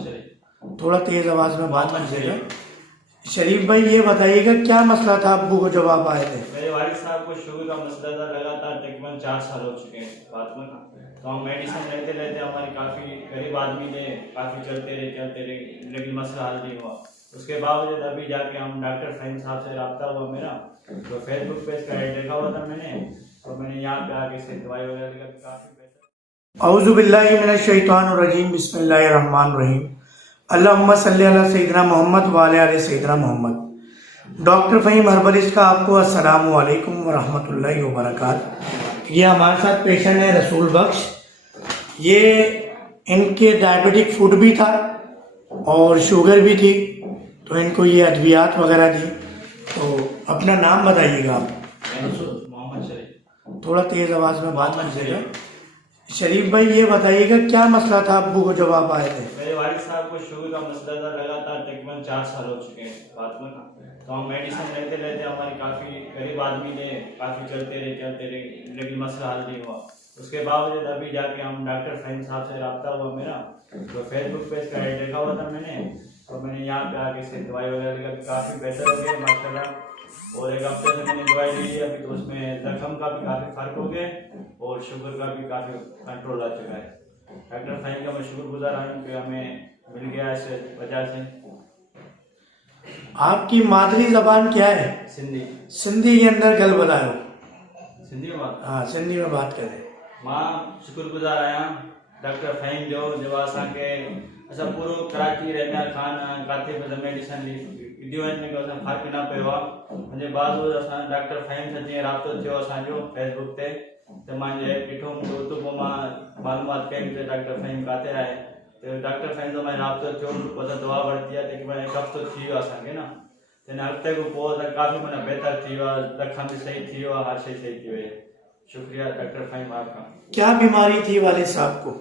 मोहम्मद शरीफ। थोड़ा तेज आवाज में बात मोहम्मद कीजिएगा। शरीफ। शरीफ भाई ये बताइएगा क्या मसला था, अब्बू को जब आप आए थे? मेरे वालिद साहब को शुगर का मसला था, लगातार तकरीबन 4 साल हो चुके हैं बात में। तो हम मेडिसिन लेते लेते हमारी काफ़ी गरीब आदमी थे, काफ़ी चलते रहे लेकिन मसला हल नहीं हुआ। उसके बावजूद अभी जाके हम डॉक्टर फहीम साहब से रब्ता हुआ मेरा, तो फेसबुक पे इसका ऐड देखा हुआ था मैंने, तो मैंने यहाँ पे आके इससे दवाई वगैरह लेकर काफ़ी बेहतर। औज़ु बिल्लाहि मिनश शैतानिर रजीम, बिस्मिल्लाहिर रहमानिर रहीम, अल्लाहुम्मा सल्ली अला सय्यिदिना मोहम्मद व अला आलि सय्यिदिना मोहम्मद। डॉक्टर फ़हीम हर्बलिस्ट का आपको अस्सलामु अलैकुम व रहमतुल्लाहि व बरकातहू। ये हमारे साथ पेशेंट है रसूल बख्श। ये इनके डायबिटिक फूड भी था और शुगर भी थी, तो इनको ये अद्वियात वगैरह दी। तो अपना नाम बताइएगा आप। मोहम्मद शरीफ। थोड़ा तेज़ आवाज़ में बात कीजिएगा। शरीफ भाई ये बताइएगा क्या मसला था अब्बू को जब आप आए थे? मेरे वालिद साहब को शुगर का मसला था, लगातार तकरीबन 4 साल हो चुके हैं बात में। तो हम मेडिसिन लेते लेते हमारी काफ़ी गरीब आदमी थे, काफ़ी चलते रहे लेकिन मसला हल नहीं हुआ। उसके बावजूद अभी जाके हम डॉक्टर फहीम साहब से रब्ता हुआ मेरा, तो फेसबुक पे इसका ऐड देखा हुआ था मैंने, तो मैंने यहाँ पे आके इससे दवाई वगैरह लेकर काफ़ी बेहतर हो गया माशाल्लाह। और एक हफ्ते से मैंने दवाई ली है अभी, तो उसमें जख्म का भी काफ़ी फर्क हो गया और शुगर का भी काफ़ी कंट्रोल आ चुका है। डॉक्टर फहीम का मैं शुक्रगुजार हूँ कि हमें मिल गया इस वजह से। आपकी मादरी जबान क्या है? सिंधी। सिंधी के अंदर गल बताओ। सिंधी में बात। हाँ, सिंधी में बात करें। मां शुक्रगुजार आहियां डॉक्टर फहीम जो असांखे असां पूरो कराची रहंदा खान काथे बि मेडिसिन ॾियूं आहिनि, लेकिन असां फ़र्क़ु न पियो आहे। मुंहिंजे बावजूद असां डॉक्टर फहीम सां जीअं राब्तो थियो असांजो फेसबुक ते, त मां ऐप ॾिठो, मुंहिंजो उतो पोइ मां मालूमात कई त डॉक्टर फहीम किथे आहे। त डॉक्टर फहीम सां मां राब्तो थियो, पोइ त दवा वरिती आहे, तक़रीबन हिकु हफ़्तो थी वियो असांखे न। त हिन हफ़्ते खां पोइ त काफ़ी माना बहितर थी वियो आहे, जख्म बि सही थी वियो आहे, हर शइ सही थी वई आहे। शुक्रिया डॉक्टर फहीम आपका। क्या बीमारी थी वालिद साहब को?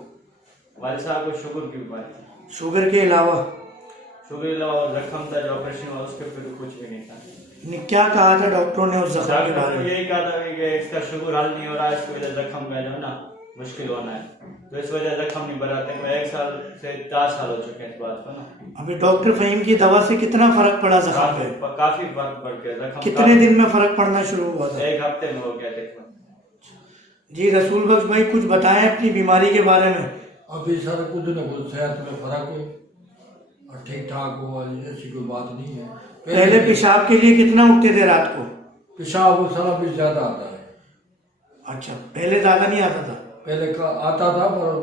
वालिद साहब को शुगर की बीमारी थी। शुगर के अलावा? शुगर के अलावा जख्म था जो ऑपरेशन हुआ उसके फिर कुछ भी नहीं था। क्या कहा था डॉक्टरों ने उस जख्म के बारे में? यही कहा था कि इसका शुगर हल नहीं हो रहा है, इसकी वजह जख्म का जो है ना मुश्किल होना है, तो इस वजह जख्म नहीं बढ़ा। तकरीबन 1 साल से 4 साल हो चुके हैं इस बात को ना। अभी डॉक्टर फहीम की दवा से कितना फर्क पड़ा जख्म पे? काफी फर्क पड़ गया जख्म। कितने दिन में फर्क पड़ना शुरू हुआ था? 1 हफ्ते में हो गया तकरीबन। जी रसूल बख्श भाई कुछ बताएं अपनी बीमारी के बारे में। अभी सर कुछ न कुछ सेहत में फर्क है और ठीक ठाक हो, ऐसी कोई बात नहीं है। पहले पेशाब के लिए कितना उठते थे रात को? पेशाब सर अभी ज्यादा आता है। अच्छा, पहले ज्यादा नहीं आता था? पहले का आता था पर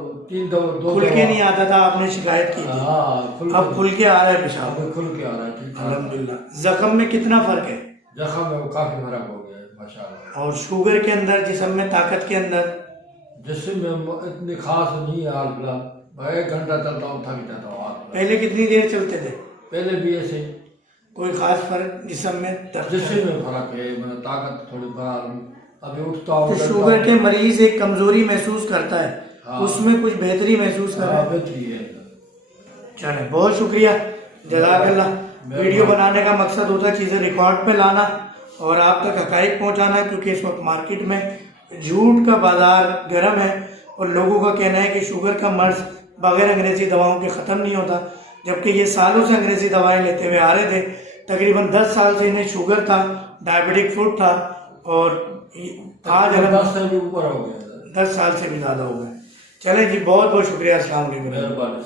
2 खुल के नहीं आता था, आपने शिकायत की थी। हाँ, अब खुल के आ रहा है पेशाब? अब खुल के आ रहा है, ठीक ठाक। अल्हम्दुलिल्लाह। जख्म में कितना फर्क है? जख्म में काफी फर्क हो गया है माशाल्लाह। और शुगर के अंदर, जिस्म में ताकत के अंदर? जिसमें इतनी खास नहीं है हाल फिलहाल, मैं 1 घंटा चलता हूँ थक जाता हूँ हाल फिलहाल। पहले कितनी देर चलते थे? पहले भी ऐसे कोई खास फर्क जिस्म में? जिसमें फर्क है, मैंने ताकत थोड़ी बढ़ा, अभी उठता हूँ। तो शुगर के मरीज एक कमजोरी महसूस करता है, हाँ। उसमें कुछ बेहतरी महसूस कर रहा है? बेहतरी है। चले, बहुत शुक्रिया, जज़ाकल्लाह। वीडियो बनाने का मकसद होता है चीज़ें रिकॉर्ड पे लाना और आप तक हकाइक पहुंचाना, क्योंकि इस वक्त मार्केट में झूठ का बाजार गर्म है और लोगों का कहना है कि शुगर का मर्ज बगैर अंग्रेज़ी दवाओं के ख़त्म नहीं होता, जबकि ये सालों से अंग्रेज़ी दवाएं लेते हुए आ रहे थे। तकरीबन 10 साल से इन्हें शुगर था, डायबिटिक फूड था और आज 10 साल भी ऊपर हो गया, 10 साल से भी ज़्यादा हो गए। चलें जी, बहुत बहुत शुक्रिया। अस्सलाम वालेकुम। मेहरबानी।